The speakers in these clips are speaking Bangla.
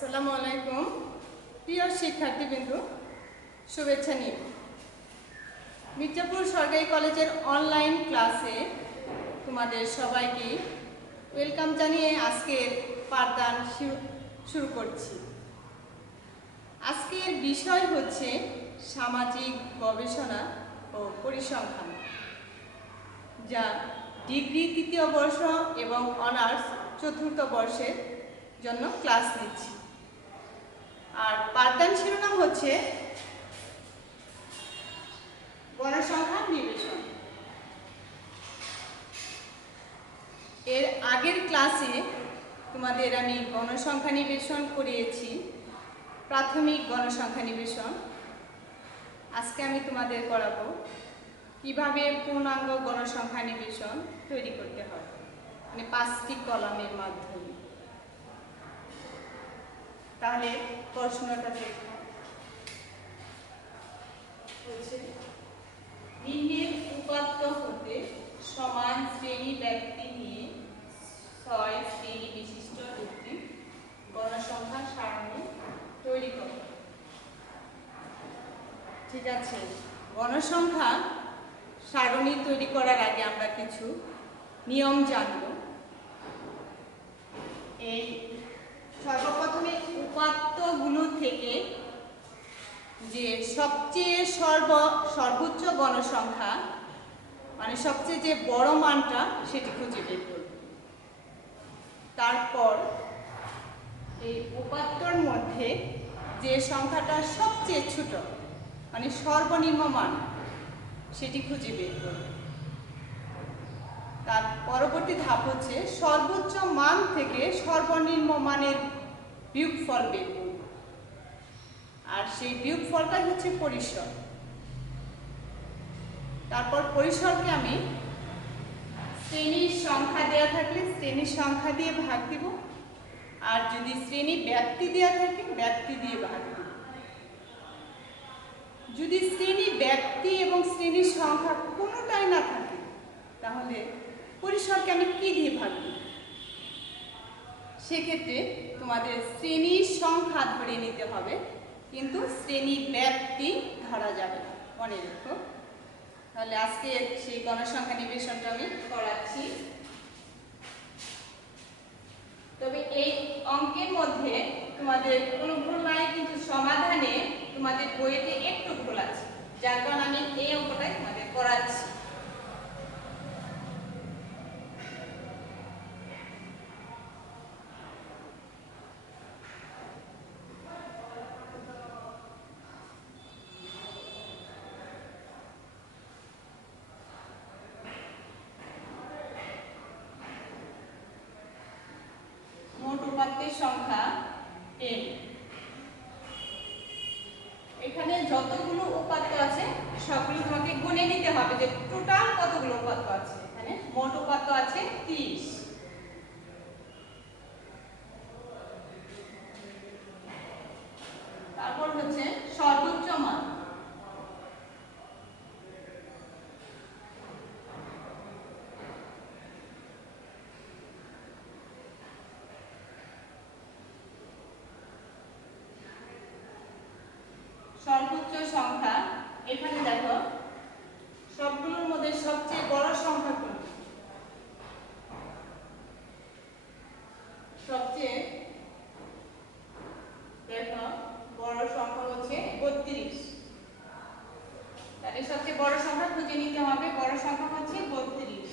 আসসালামু আলাইকুম প্রিয় শিক্ষার্থীবৃন্দ, শুভেচ্ছা নিয়ে মির্জাপুর সরকারি কলেজের অনলাইন ক্লাসে তোমাদের সবাইকে ওয়েলকাম জানিয়ে আজকের পাঠদান শুরু করছি। আজকের বিষয় হচ্ছে সামাজিক গবেষণা ও পরিসংখ্যান, যা ডিগ্রি তৃতীয় বর্ষ এবং অনার্স চতুর্থ বর্ষের জন্য ক্লাস নিচ্ছি। আর পাঠদান শিরোনাম হচ্ছে গণসংখ্যা নিবেশন। এর আগের ক্লাসে তোমাদের আমি গণসংখ্যা নিবেশন করিয়েছি, প্রাথমিক গণসংখ্যা নিবেশন। আজকে আমি তোমাদের করাবো কিভাবে পূর্ণাঙ্গ গণসংখ্যা নিবেশন তৈরি করতে হয়, মানে 5টি কলামের মাধ্যমে। তাহলে প্রশ্নটা দেখো, নিম্নের উপাত্ত হতে সমান শ্রেণী ব্যক্তি নিয়ে 6 শ্রেণী বিশিষ্ট একটি গণসংখ্যা সারণী তৈরি করো। ঠিক আছে, গণসংখ্যা সারণী তৈরি করার আগে আমরা কিছু নিয়ম জানব। এই সর্বপ্রথমে উপাত্তগুলো থেকে যে সবচেয়ে সর্বোচ্চ গণসংখ্যা, মানে সবচেয়ে যে বড় মানটা, সেটি খুঁজে বের করব। তারপর এই উপাত্তর মধ্যে যে সংখ্যাটা সবচেয়ে ছোট, মানে সর্বনিম্ন মান, সেটি খুঁজে বের করব। তার পরবর্তী ধাপ হচ্ছে সর্বোচ্চ মান থেকে সর্বনিম্ন মানের বিয়োগফল বের করব, আর সেই বিয়োগফলটাই হচ্ছে পরিসর। তারপর পরিসরকে আমি শ্রেণীর সংখ্যা দেওয়া থাকলে শ্রেণীর সংখ্যা দিয়ে ভাগ দিব, আর যদি শ্রেণী ব্যাপ্তি দেওয়া থাকে ব্যাপ্তি দিয়ে ভাগ দিব। যদি শ্রেণী ব্যাপ্তি এবং শ্রেণীর সংখ্যা কোনোটাই না থাকে, তাহলে পরিসরকে আমি কি দিয়ে ভাগ দিব? সেক্ষেত্রে তোমাদের শ্রেণীর সংখ্যা ধরে নিতে হবে, কিন্তু শ্রেণী ব্যাপ্তি ধরা যাবে না, মনে রেখো। তাহলে আজকে সেই গণসংখ্যা নিবেশনটা আমি করাচ্ছি। তবে এই অঙ্কের মধ্যে তোমাদের কোনো ভুল নাই, কিন্তু সমাধানে তোমাদের বইয়েতে একটু ভুল আছে, যার কারণে আমি এই অঙ্কটাই তোমাদের করাচ্ছি। উপাত্তের সংখ্যা n। এখানে যতগুলো উপাত্ত আছে সবগুলো তোমাকে গুণে নিতে হবে যে টোটাল কতগুলো উপাত্ত আছে। এখানে মোট উপাত্ত আছে 30। তারপর হচ্ছে সর্বোচ্চ মান। সর্বোচ্চ সংখ্যা, এখানে দেখো সবগুলোর মধ্যে সবচেয়ে বড় সংখ্যা কোনটি? সবচেয়ে দেখো বড় সংখ্যা হচ্ছে 32। তাহলে সবচেয়ে বড় সংখ্যা খুঁজে নিতে হবে। বড় সংখ্যা হচ্ছে 32।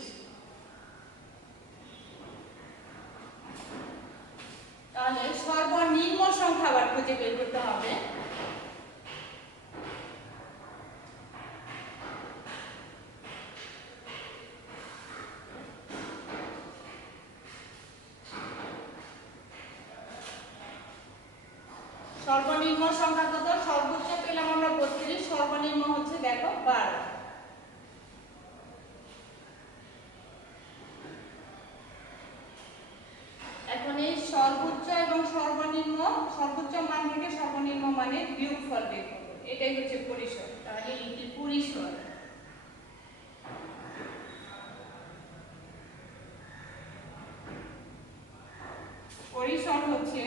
তাহলে সর্বনিম্ন সংখ্যা আবার খুঁজে বের করতে হবে। সর্বনিম্ন সংখ্যা কত? সর্বোচ্চ পেলাম আমরা 32, সর্বনিম্ন হচ্ছে দেখো 12। এখন এই সর্বোচ্চ এবং সর্বনিম্ন, সর্বোচ্চ মান থেকে সর্বনিম্ন মানের বিয়োগফল বের করব, এটাই হচ্ছে পরিসর। তাহলে এটি পরিসর। পরিসর হচ্ছে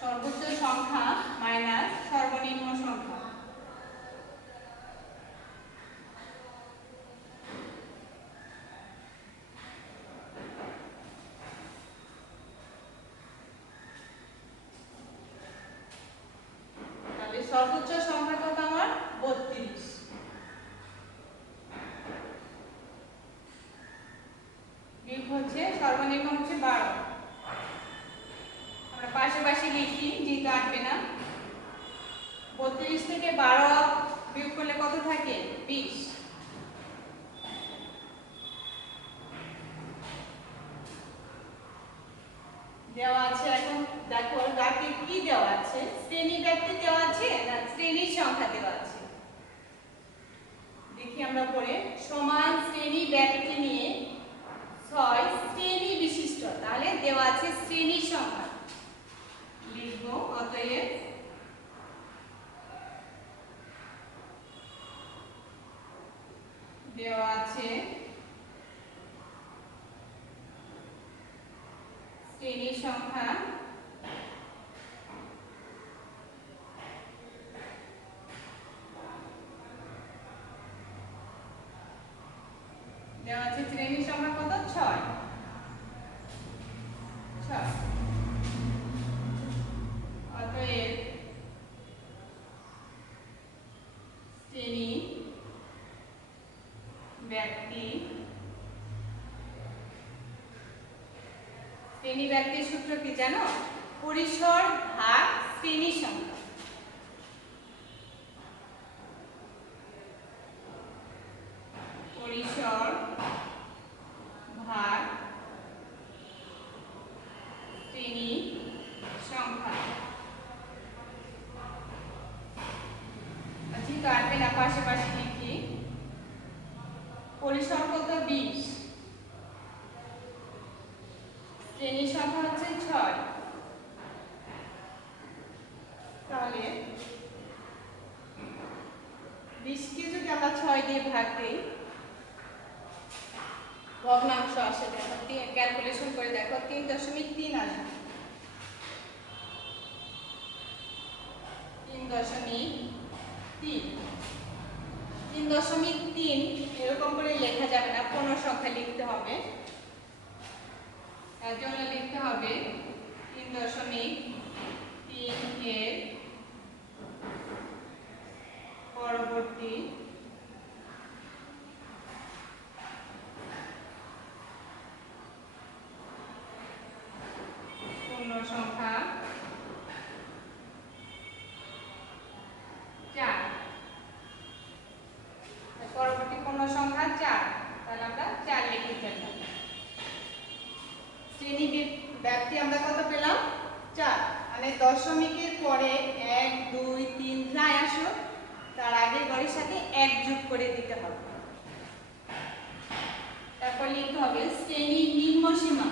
সর্বোচ্চ সংখ্যা মাইনাস সর্বনিম্ন সংখ্যা। তাহলে সর্বোচ্চ সংখ্যা কত আমার 32, বিয়োগ হচ্ছে সর্বনিম্ন হচ্ছে 12। আমরা পাশাপাশি লিখি যেহেতু আসবে না। 32 থেকে 12 বিয়োগ করলে কত থাকে? 20। দেওয়া আছে, এখন দেখো রাতে কি দেওয়া আছে, শ্রেণী ব্যক্তি দেওয়া আছে না শ্রেণীর সংখ্যা দেওয়া আছে। দেখি আমরা পড়ে, সমান শ্রেণী ব্যক্তি নিয়ে 6 শ্রেণী বিশিষ্ট, তাহলে দেওয়া আছে শ্রেণীর সংখ্যা, লিখব অতএব দেওয়া আছে শ্রেণীর সংখ্যা দেওয়া আছে শ্রেণীর সংখ্যা কত? 6। অতএব শ্রেণী ব্যক্তি, শ্রেণী ব্যক্তির সূত্র কি জানো? পরিসর ভাগ শ্রেণী সংখ্যা। পরিসর ভাগ শ্রেণী সংখ্যা। যেহেতু আসবে না পাশাপাশি লিখি, পরিসর কত? 20, শ্রেণী সংখ্যা হচ্ছে 6। তাহলে 20 কে যদি আমরা 6 দিয়ে ভাগ দিই, ভগ্নাংশ আসে, দেখো ক্যালকুলেশন করে দেখো 3.3 আসবে। 3.3 এরকম করে লেখা যাবে না, পূর্ণ সংখ্যা লিখতে হবে। এর জন্য লিখতে হবে 3.3 এর পরবর্তী পূর্ণ সংখ্যা 4, পরবর্তী পূর্ণ সংখ্যা 4, তাহলে আমরা 4 লিখে ফেললাম। শ্রেণী ব্যক্তি আমরা কত পেলাম? 4, মানে দশমিকের পরে 1 2 3 যাই আসো তার আগের ঘরের সাথে 1 যোগ করে দিতে হবে। তারপর লিখতে হবে শ্রেণীর নিম্ন সীমা।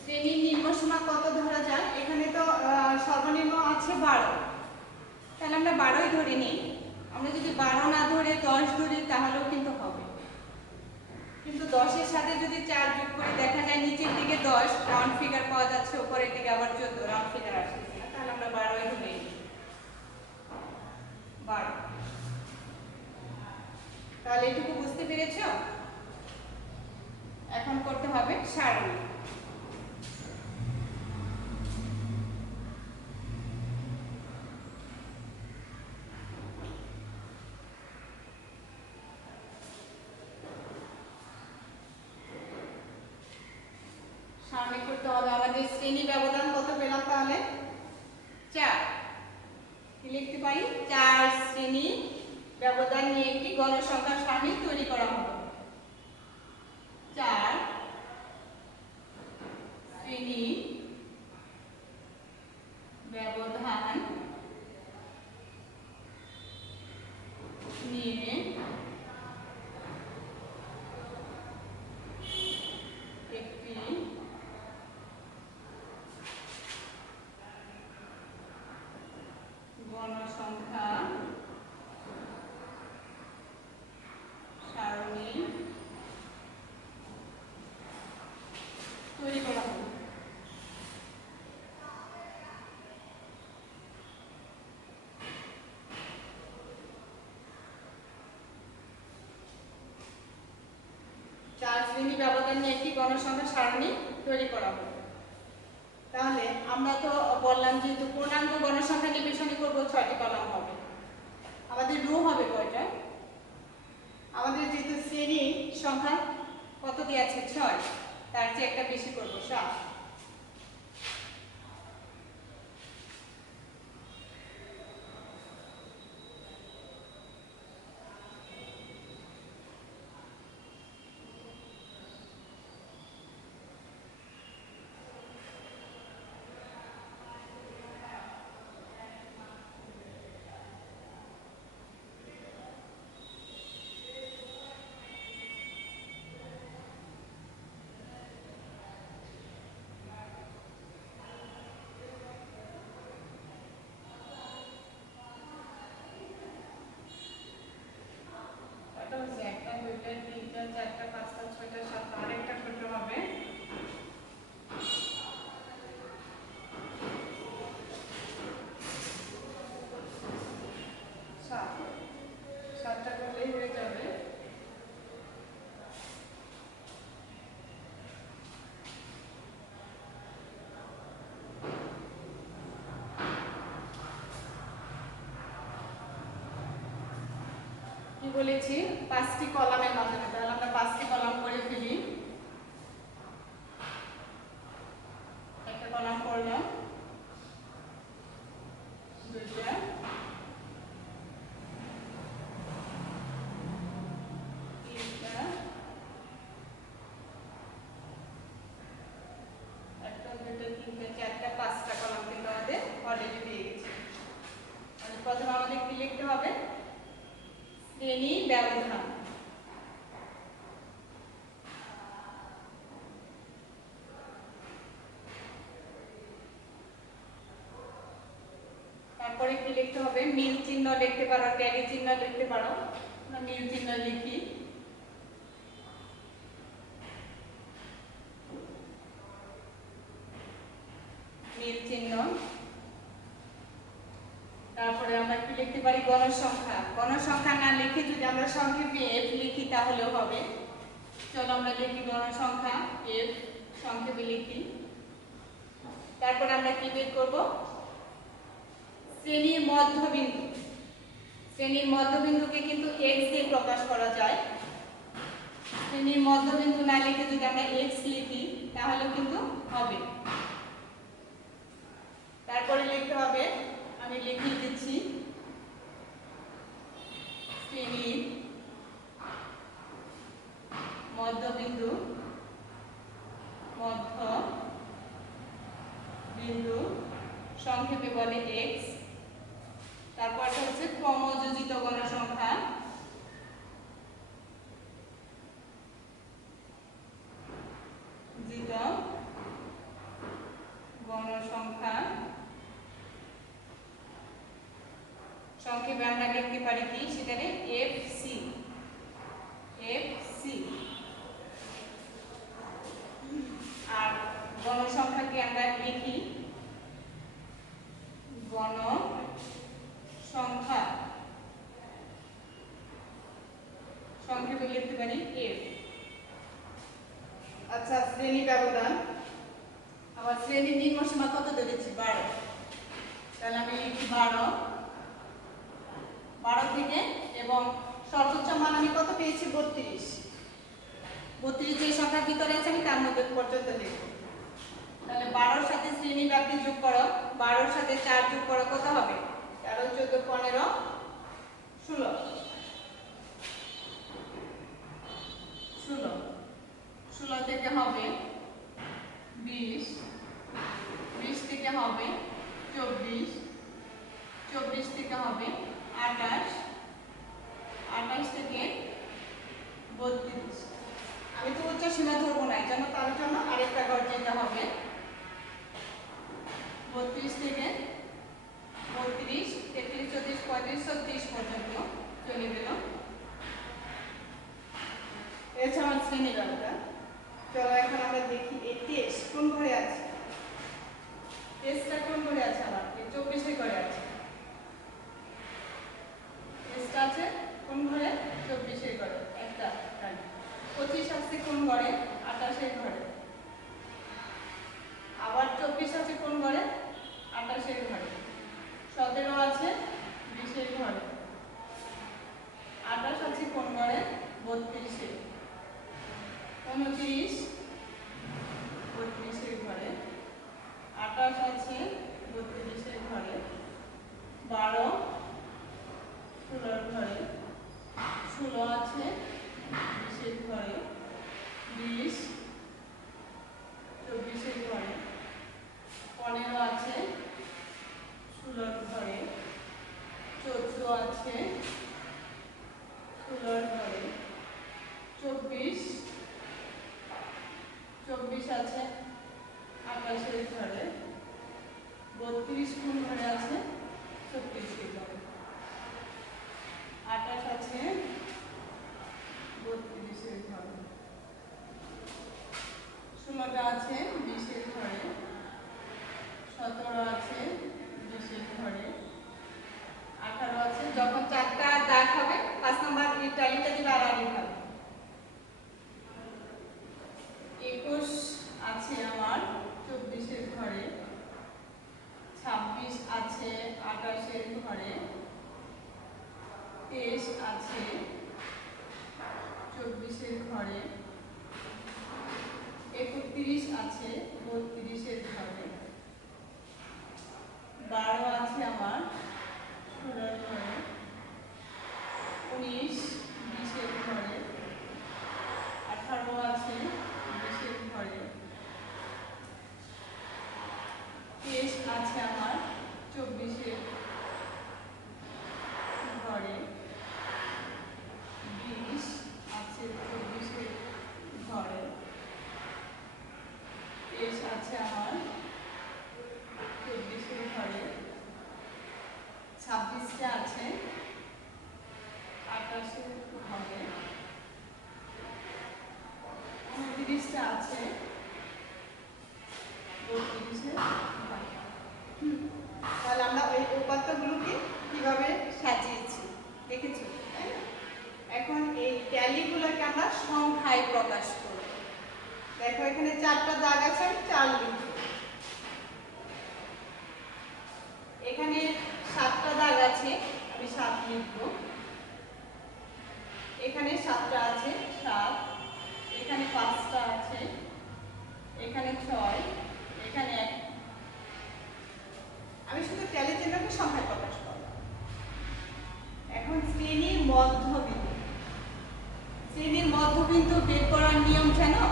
শ্রেণীর নিম্ন সীমা কত ধরা যায়? এখানে তো সর্বনিম্ন আছে 12, তাহলে আমরা 12ই ধরে নিই। আমরা যদি 12 না ধরে 10 ধরি তাহলেও কিন্তু হবে, কিন্তু 10-এর সাথে যদি 4 যোগ করে দেখা যায় নিচের দিকে 10 রাউন্ড ফিগার পাওয়া যাচ্ছে, উপরের দিকে আবার 14 রাউন্ড ফিগার আসছে না, তাহলে আমরা 12ই ধরে নিই। 12, তাহলে এটুকু বুঝতে পেরেছো? এখন করতে হবে সারণী। সারণী করতে হবে। আমাদের শ্রেণী ব্যবধান কত পেলাম? তাহলে 4, কি লিখতে পারি? 4 শ্রেণী ব্যবধান নিয়ে একটি গণসংখ্যার সারণী তৈরি করা হবে। 4 শ্রেণী ব্যবধান নিয়ে শ্রেণী ব্যবধান নিয়ে একটি গণসংখ্যা সারণী তৈরি করা হবে। তাহলে আমরা তো বললাম যেহেতু পূর্ণাঙ্গ গণসংখ্যা নির্বাচনী করব 6টি কলাম হবে। আমাদের রো হবে কয়টা? আমাদের যেহেতু শ্রেণী সংখ্যা কত দিয়ে আছে 6, তার চেয়ে একটা বেশি করব 7। বলেছি 5টি কলামের মাধ্যমে, তাহলে আমরা 5টি কলাম করে ফেলি। একটা কলাম করলাম, দুইটা, তিনটা, একটা, দুইটা, তিনটা, চারটা, 5টা কলাম কিন্তু আমাদের অলরেডি পেয়ে গেছে। প্রথমে আমাদের কি লিখতে হবে? শ্রেণী ব্যবধান। তারপরে কি লিখতে হবে? মিল চিহ্ন লিখতে পারো, ট্যালি চিহ্ন লিখতে পারো। মিল চিহ্ন লিখি, মিল চিহ্ন। তারপরে আমরা কি লিখতে পারি? গণসংখ্যা। গণসংখ্যা না লিখে যদি আমরা সংক্ষেপে এফ লিখি তাহলেও হবে। চলো আমরা লিখি গণসংখ্যা এফ, সংক্ষেপে লিখি। তারপর আমরা কি বের করব? শ্রেণীর মধ্যবিন্দু। শ্রেণীর মধ্যবিন্দুকে কিন্তু এক্স দিয়ে প্রকাশ করা যায়। শ্রেণীর মধ্যবিন্দু না লিখে যদি আমরা এক্স লিখি তাহলে কিন্তু হবে। তারপরে লিখতে হবে, আমি লিখে দিচ্ছি, শ্রেণীর মধ্যবিন্দু, মধ্যবিন্দু সংক্ষেপে বলে এক্স। তারপরটা হচ্ছে ক্রমযোজিত গণসংখ্যা। গণসংখ্যা সংক্ষেপে আমরা লিখতে পারি কি? সেখানে এফসি। এফসি। আর গণসংখ্যাকে আমরা লিখি গণসংখ্যা, সংক্ষেপে লিখতে পারি এফ। আচ্ছা, শ্রেণী ব্যবধান। আমার শ্রেণীর নিম্ন সীমা কত দিয়েছি? 12। তাহলে আমি লিখি 12। 12 থেকে, এবং সর্বোচ্চ মান আমি কত পেয়েছি? 32। 32 যে সংখ্যার ভিতরে আছে আমি তার মধ্যে পর্যন্ত লিখব। তাহলে 12-র সাথে শ্রেণী ব্যাপ্তি যোগ করো, 12-র সাথে 4 যোগ করো, কত হবে? 13, 14, 15, 16। 16 থেকে হবে 20, 20 থেকে হবে 24, 24 থেকে হবে 28, 28 থেকে 32। আমি তো উচ্চ সীমা ধরবো না, এই জন্য তার জন্য আরেকটা ঘর যেতে হবে। 32 থেকে 32, 33, 34, 35, 36 পর্যন্ত চলে গেল। এটা আমার শ্রেণী ব্যবধান। চলো এখন আমরা দেখি এই টেস্ট কোন ঘরে আছে। টেস্টটা কোন ঘরে আছে? আমার 24 ঘরে আছে। টেস্ট আছে কোন ঘরে? 24 ঘরে। একটা 25 আছে কোন ঘরে? 28 এর ঘরে। আবার 24 আছে কোন ঘরে? 28 এর ঘরে। 17 আছে 20 এর ঘরে। 28 আছে কোন ঘরে? 32 এর। 29 32 এর ঘরে। 28 আছে 32 এর ঘরে। 12 16 এর ঘরে। 16 আছে 20 এর ঘরে। 20 24 এর ঘরে। 15 আছে 16 এর ঘরে। 14 আছে 16 এর ঘরে। 24 আছে 28 এর ঘরে। 32 কোন ঘরে আছে? 36 এর ঘরে। 28 আছে 32 এর ঘরে। 16টা আছে 20 এর ঘরে। 17 আছে 20 এর ঘরে। 18 আছে, যখন চারটা দাগ হবে 5 নাম্বার ইটালিটা দিবে আর আগে হবে। 21 আছে আমার 24 এর ঘরে। 26 আছে 28 এর ঘরে। 23 আছে 24 এর ঘরে। 31 আছে 32 এর ঘরে। 12 আছে আমার 16 এর ঘরে। 19 20 এর ঘরে। 18 আছে 20 এর ঘরে। 23 আছে আমার 24 এর ঘরে। 20 আছে 24 এর ঘরে। 23 আছে আমার 24 এর ঘরে। 26টা আছে 28 এর ঘরে। 29টা আছে 32 এর ঘরে। তাহলে আমরা ওই উপাত্তগুলোকে কিভাবে সাজিয়েছি দেখেছো, তাই না? এখন এই ট্যালিগুলোকে আমরা সংখ্যায় প্রকাশ করব। দেখো এখানে 4টা দাগ আছে, আমি 4 লিখব। এখানে 7টা দাগ আছে, আমি 7 লিখব। এখানে 7টা আছে 7। এখানে 5টা আছে। এখানে 6। এখানে 1। আমি শুধু ট্যালি চিহ্নকে সংখ্যায় প্রকাশ করব। এখন শ্রেণীর মধ্যবিন্দু। শ্রেণীর মধ্যবিন্দু বের করার নিয়ম জানো?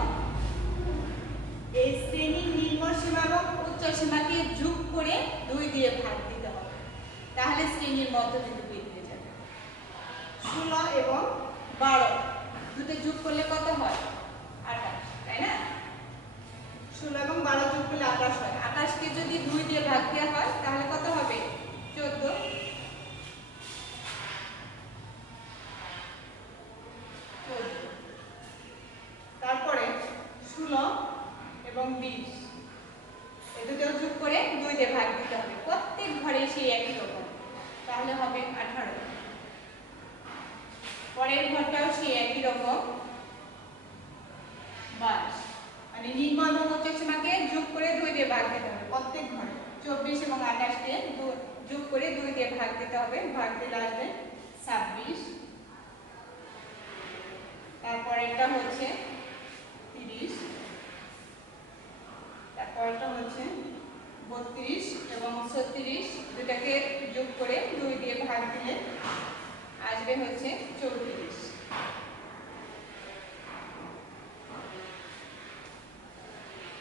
এই শ্রেণীর নিম্ন সীমা এবং উচ্চ সীমাকে যোগ করে 2 দিয়ে ভাগ দিতে হবে, তাহলে শ্রেণীর মধ্যবিন্দু বের হয়ে যাবে। 16 এবং 12 দুটো যোগ করলে কত হয়? 28, তাই না? 16 এবং 12 যোগ করলে 28 হয়। 28 কে যদি 2 দিয়ে ভাগ দেওয়া হয় তাহলে কত হবে? 14। তারপরে 16 এবং 20 এই দুটো যোগ করে 2 দিয়ে ভাগ দিতে হবে, প্রত্যেক ঘরে সেই একই রকম, তাহলে হবে 18। পরের ঘরটাও সেই একই রকম 22, মানে নিম্ন এবং উচ্চ সীমাকে যোগ করে 2 দিয়ে ভাগ দিতে হবে প্রত্যেক ঘরে। 24 এবং 28 কে যোগ করে 2 দিয়ে ভাগ দিতে হবে, ভাগ দিলে আসবে 26। তারপর এটা হচ্ছে 30। তারপর এটা হচ্ছে 32 এবং 36, দুটাকে যোগ করে 2 দিয়ে ভাগ দিলে আসবে হচ্ছে 34।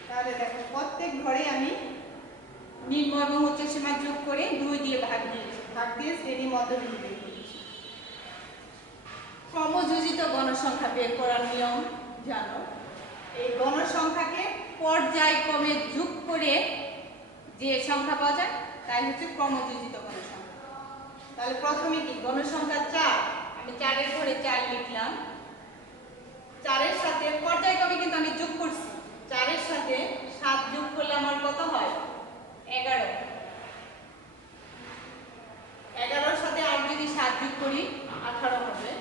তাহলে দেখো প্রত্যেক ঘরে আমি নিম্ন এবং উচ্চ সীমা যোগ করে 2 দিয়ে ভাগ দিয়ে শ্রেণী মধ্যবিন্দু বের করেছি। ক্রমযোজিত গণসংখ্যা বের করার নিয়ম জানো? এই গণসংখ্যাকে পর্যায়ক্রমে যোগ করে যে সংখ্যা পাওয়া যায় তাই হচ্ছে ক্রমযোজিত গণসংখ্যা। তাহলে প্রথমে কি গণসংখ্যা 4, আমি 4 এর ঘরে 4 লিখলাম। 4 এর সাথে পর্যায়ক্রমে কিন্তু আমি যোগ করছি। 4 এর সাথে 7 যোগ করলে আমার কত হয়? 11। 11 এর সাথে আর যদি 7 যোগ করি 18 হবে।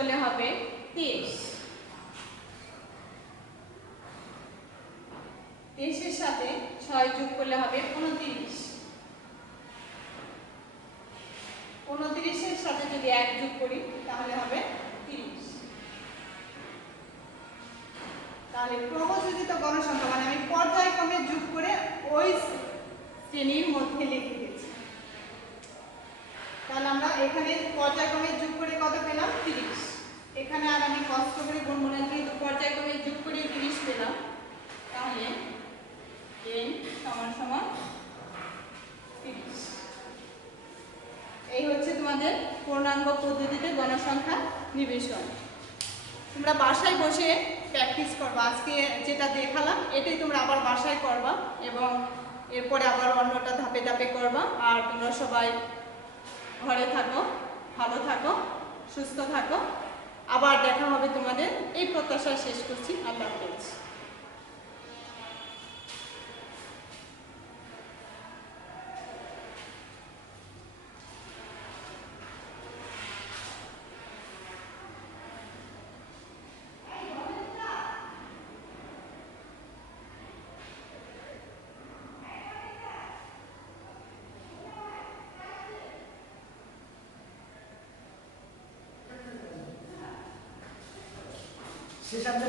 করলে হবে 23। 23 এর সাথে 6 যোগ করলে হবে 29। 29 এর সাথে যদি 1 যোগ করি তাহলে হবে 30। তাহলে ক্রমযোজিত গণসংখ্যা মানে আমি পর্যায়ক্রমে যোগ করে ওই শ্রেণীর মধ্যে লিখে দিয়েছি। তাহলে আমরা এখানে পর্যায়ক্রমে যোগ করে কত পেলাম 30। এখানে আর আমি কষ্ট করে গুণবো না, যেহেতু পর্যায়ক্রমে যোগ করে 30 পেলাম। তাহলে n সমান সমান 30। এই হচ্ছে তোমাদের পূর্ণাঙ্গ পদ্ধতিতে গণসংখ্যা নিবেশন। তোমরা বাসায় বসে প্র্যাকটিস করবা। আজকে যেটা দেখালাম এটাই তোমরা আবার বাসায় করবা এবং এরপরে আবার অন্যটা ধাপে ধাপে করবা। আর তোমরা সবাই ঘরে থাকো, ভালো থাকো, সুস্থ থাকো। আবার দেখা হবে তোমাদের, এই প্রত্যাশা শেষ করছি। আল্লাহ হাফেজ। শেষ আপনি